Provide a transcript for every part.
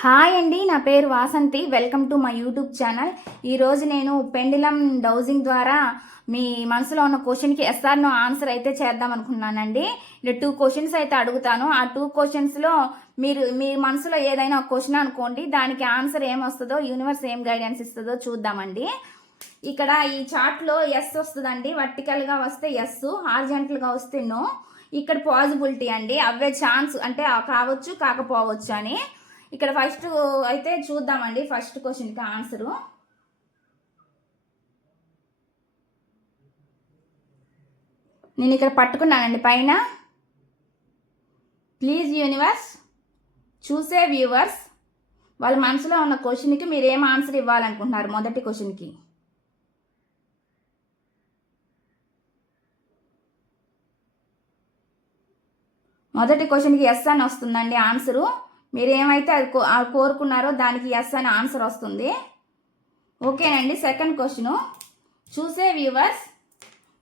Hi అండి నా పేరు Vasanthi. Welcome to my YouTube channel. ఈరోజు నేను పెండిలం డౌజింగ్ ద్వారా మీ మనసులో ఉన్న క్వశ్చన్కి ఎస్ఆర్నో ఆన్సర్ అయితే చేద్దాం అనుకున్నానండి. ఇలా టూ క్వశ్చన్స్ అయితే అడుగుతాను. ఆ టూ క్వశ్చన్స్లో మీరు మీ మనసులో ఏదైనా ఒక క్వశ్చన్ అనుకోండి దానికి ఆన్సర్ ఏమొస్తుందో యూనివర్స్ ఏం గైడెన్స్ ఇస్తుందో చూద్దామండి. ఇక్కడ ఈ చార్ట్లో ఎస్ వస్తుందండి. వర్టికల్గా వస్తే ఎస్ హార్జెంటల్గా వస్తే నో ఇక్కడ పాజిబిలిటీ అండి. అవే ఛాన్స్ అంటే కావచ్చు కాకపోవచ్చు అని. ఇక్కడ ఫస్ట్ అయితే చూద్దామండి ఫస్ట్ క్వశ్చన్కి ఆన్సరు నేను ఇక్కడ పట్టుకున్నానండి పైన. ప్లీజ్ యూనివర్స్ చూసే వ్యూవర్స్ వాళ్ళ మనసులో ఉన్న క్వశ్చన్కి మీరు ఏం ఆన్సర్ ఇవ్వాలనుకుంటున్నారు మొదటి క్వశ్చన్కి మొదటి క్వశ్చన్కి ఎస్ అని వస్తుందండి ఆన్సరు మీరు ఏమైతే అది కోరుకున్నారో దానికి ఎస్ అని ఆన్సర్ వస్తుంది. ఓకేనండి సెకండ్ క్వశ్చను చూసే వ్యూవర్స్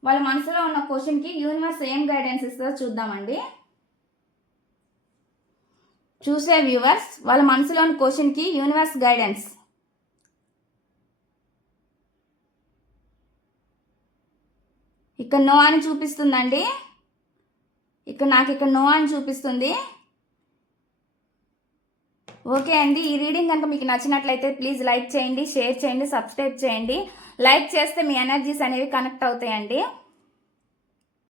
వాళ్ళ మనసులో ఉన్న క్వశ్చన్కి యూనివర్స్ ఏం గైడెన్స్ ఇస్తుందో చూద్దామండి. చూసే వ్యూవర్స్ వాళ్ళ మనసులోని క్వశ్చన్కి యూనివర్స్ గైడెన్స్ ఇక్కడ నో అని చూపిస్తుందండి. ఇక్కడ నాకు ఇక్కడ నో అని చూపిస్తుంది. ఓకే అండి. ఈ రీడింగ్ కనుక మీకు నచ్చినట్లయితే ప్లీజ్ లైక్ చేయండి షేర్ చేయండి సబ్స్క్రైబ్ చేయండి. లైక్ చేస్తే మీ ఎనర్జీస్ అనేవి కనెక్ట్ అవుతాయండి.